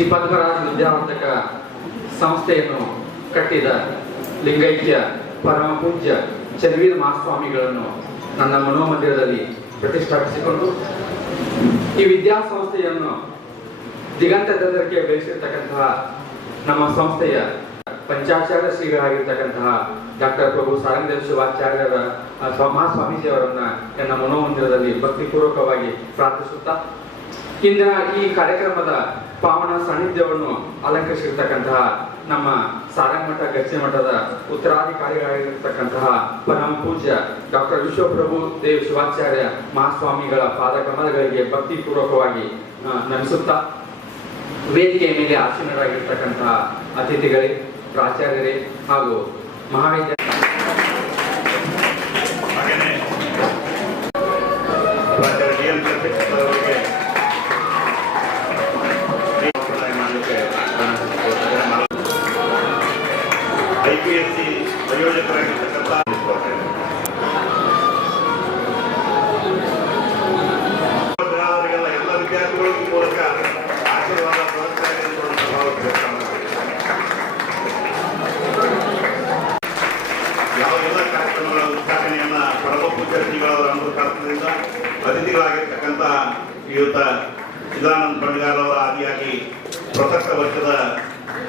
ಶ್ರೀ ಪದ್ಮರಾಜ ವಿದ್ಯಾವರ್ಧಕ ಸಂಸ್ಥೆಯನ್ನು ಕಟ್ಟಿದ ಲಿಂಗೈಕ್ಯ ಪರಮ ಪೂಜ್ಯ ಚನ್ನವೀರ ಮಹಾಸ್ವಾಮಿಗಳನ್ನು ನನ್ನ ಮನೋಮಂದಿರದಲ್ಲಿ ಪ್ರತಿಷ್ಠಾಪಿಸಿಕೊಂಡು ಈ ವಿದ್ಯಾಸಂಸ್ಥೆಯನ್ನು ದಿಗಂತದಕ್ಕೆ ಬೆಳೆಸಿರ್ತಕ್ಕಂತಹ ನಮ್ಮ ಸಂಸ್ಥೆಯ ಪಂಚಾಚಾರ್ಯ ಶ್ರೀಗಳಾಗಿರ್ತಕ್ಕಂತಹ ಡಾಕ್ಟರ್ ಪ್ರಭು ಸಾರಂಗದೇವ ಶಿವಾಚಾರ್ಯರ ಮಹಾಸ್ವಾಮೀಜಿಯವರನ್ನ ನನ್ನ ಮನೋಮಂದಿರದಲ್ಲಿ ಭಕ್ತಿಪೂರ್ವಕವಾಗಿ ಪ್ರಾರ್ಥಿಸುತ್ತಾ ಇಂದಿನ ಈ ಕಾರ್ಯಕ್ರಮದ ಪಾವನ ಸಾನ್ನಿಧ್ಯವನ್ನು ಅಲಂಕರಿಸಿರ್ತಕ್ಕಂತಹ ನಮ್ಮ ಸಾರಂಗಮಠ ಗಚ್ಚಿಮಠದ ಉತ್ತರಾಧಿಕಾರಿಗಳಾಗಿರ್ತಕ್ಕಂತಹ ಪರಮ ಪೂಜ್ಯ ಡಾಕ್ಟರ್ ವಿಶ್ವಪ್ರಭು ದೇವ್ ಶಿವಾಚಾರ್ಯ ಮಹಾಸ್ವಾಮಿಗಳ ಪಾದ ಕಮಲಗಳಿಗೆ ಭಕ್ತಿಪೂರ್ವಕವಾಗಿ ನಮಿಸುತ್ತಾ ವೇದಿಕೆಯ ಮೇಲೆ ಆಸೀನರಾಗಿರ್ತಕ್ಕಂತಹ ಅತಿಥಿಗಳೇ, ಪ್ರಾಚಾರ್ಯರೇ ಹಾಗೂ ಮಹಾವಿದ್ಯಾಲಯ IPSC ಸಂಯೋಜಕರಾಗಿರ್ತಕ್ಕಂಥ ಎಲ್ಲ ವಿದ್ಯಾರ್ಥಿಗಳ ಮೂಲಕ ಆಶೀರ್ವಾದ ಯಾವೆಲ್ಲ ಕಾರ್ಯಕ್ರಮಗಳ ಉದ್ಘಾಟನೆಯನ್ನ ಪರಮ ಪೂಜ್ಯ ಶ್ರೀಗಳವರ ಅಮೃತಾರ್ಥದಿಂದ ಅತಿಥಿಗಳಾಗಿರ್ತಕ್ಕಂಥ ಶ್ರೀಯುತ ಚಿದಾನಂದ ಬಂಡಗಾರ್ ಅವರ ಆದಿಯಾಗಿ ಪ್ರಸಕ್ತ ವರ್ಷದ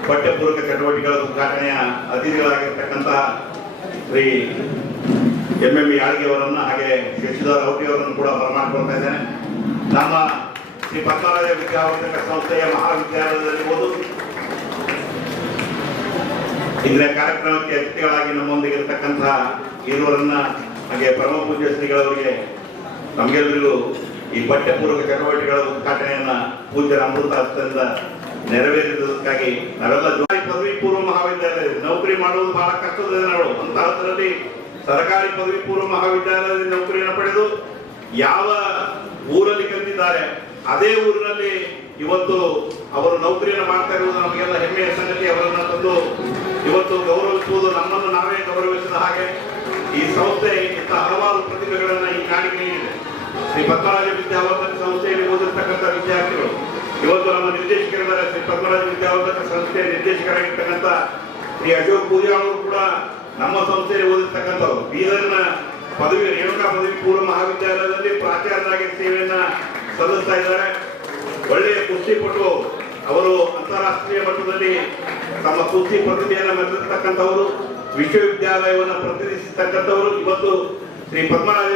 ಪಠ್ಯಪೂರ್ವಕ ಚಟುವಟಿಕೆಗಳ ಉದ್ಘಾಟನೆಯ ಅತಿಥಿಗಳಾಗಿರ್ತಕ್ಕಂತಹ ಶ್ರೀ MM ಯಾಳ್ಗಿ ಅವರನ್ನ ಹಾಗೆ ಶಶಿಧರ್ ಔಟಿ ಅವರನ್ನು ಕೂಡ ಬರಮಾಡಿಕೊಳ್ತಾ ಇದ್ದೇನೆ. ನಮ್ಮ ಶ್ರೀ ಪದ್ಮರಾಜ ವಿದ್ಯಾವರ್ಧಕ ಸಂಸ್ಥೆಯ ಮಹಾವಿದ್ಯಾಲಯದಲ್ಲಿರ್ಬೋದು ಇಂದಿನ ಕಾರ್ಯಕ್ರಮಕ್ಕೆ ಅತಿಥಿಗಳಾಗಿ ನಮ್ಮೊಂದಿಗೆ ಇರತಕ್ಕಂತಹ ಇರುವರನ್ನ ಹಾಗೆ ಪರಮ ಪೂಜ್ಯ ಶ್ರೀಗಳವರಿಗೆ ನಮಗೆಲ್ಲರಿಗೂ ಈ ಪಠ್ಯಪೂರ್ವಕ ಚಟುವಟಿಕೆಗಳ ಉದ್ಘಾಟನೆಯನ್ನ ಪೂಜ್ಯರ ಅಮೃತ ಹಸ್ತದಿಂದ ನೆರವೇರಿಸುವುದಕ್ಕಾಗಿ ನಾವೆಲ್ಲ ಪದವಿ ಪೂರ್ವ ಮಹಾವಿದ್ಯಾಲಯ ನೌಕರಿ ಮಾಡುವುದು ಬಹಳ ಕಷ್ಟದ ದಿನಗಳು. ಅಂತಹದರಲ್ಲಿ ಸರ್ಕಾರಿ ಪದವಿ ಪೂರ್ವ ಮಹಾವಿದ್ಯಾಲಯದಲ್ಲಿ ನೌಕರಿಯನ್ನು ಪಡೆದು ಯಾವ ಊರಲ್ಲಿ ಕಲಿತಿದ್ದಾರೆ ಅದೇ ಊರಿನಲ್ಲಿ ಇವತ್ತು ಅವರು ನೌಕರಿಯನ್ನು ಮಾಡ್ತಾ ಇರುವುದು ನಮಗೆಲ್ಲ ಹೆಮ್ಮೆಯ ಸಂಗತಿ. ಅವರನ್ನು ತಂದು ಇವತ್ತು ಗೌರವಿಸುವುದು ನಮ್ಮನ್ನು ನಾವೇ ಗೌರವಿಸಿದ ಹಾಗೆ ಈ ಸಂಸ್ಥೆ ಇಂಥ ಹಲವಾರು ಪ್ರತಿಭೆಗಳನ್ನ ಈ ನಾಡಿಗೆ ನೀಡಿದೆ. ಶ್ರೀ ಪದ್ಮರಾಜ ವಿದ್ಯಾವರ್ಧಕ ಸಂಸ್ಥೆಯಲ್ಲಿ ಓದಿರ್ತಕ್ಕಂಥ ವಿದ್ಯಾರ್ಥಿಗಳು ಇವತ್ತು ನಮ್ಮ ನಿರ್ದೇಶಕರಿದ್ದಾರೆ. ಶ್ರೀ ಪದ್ಮರಾಜ ವಿದ್ಯಾವರ್ಧಕ ಸಂಸ್ಥೆಯ ನಿರ್ದೇಶಕರಾಗಿರ್ತಕ್ಕಂಥ ಶ್ರೀ ಅಶೋಕ್ ಪೂಜಾರ್ ಅವರು ಕೂಡ ನಮ್ಮ ಸಂಸ್ಥೆಯಲ್ಲಿ ಓದಿರ್ತಕ್ಕಂಥವ್ರು. ಬೀದರ್ನ ಪದವಿ ರೇಣುಕಾ ಪದವಿ ಪೂರ್ವ ಮಹಾವಿದ್ಯಾಲಯದಲ್ಲಿ ಪ್ರಾಚಾರ್ಯರಾಗಿ ಸೇವೆಯನ್ನ ಸಲ್ಲಿಸ್ತಾ ಇದ್ದಾರೆ. ಒಳ್ಳೆಯ ಕುಸ್ತಿಪಟು ಅವರು ಅಂತಾರಾಷ್ಟ್ರೀಯ ಮಟ್ಟದಲ್ಲಿ ತಮ್ಮ ಕುಸ್ತಿ ಪ್ರತಿಭೆಯನ್ನು ಮೆರೆದಿರ್ತಕ್ಕಂಥವರು, ವಿಶ್ವವಿದ್ಯಾಲಯವನ್ನು ಪ್ರತಿನಿಧಿಸತಕ್ಕಂಥವರು. ಇವತ್ತು ಶ್ರೀ ಪದ್ಮರಾಜ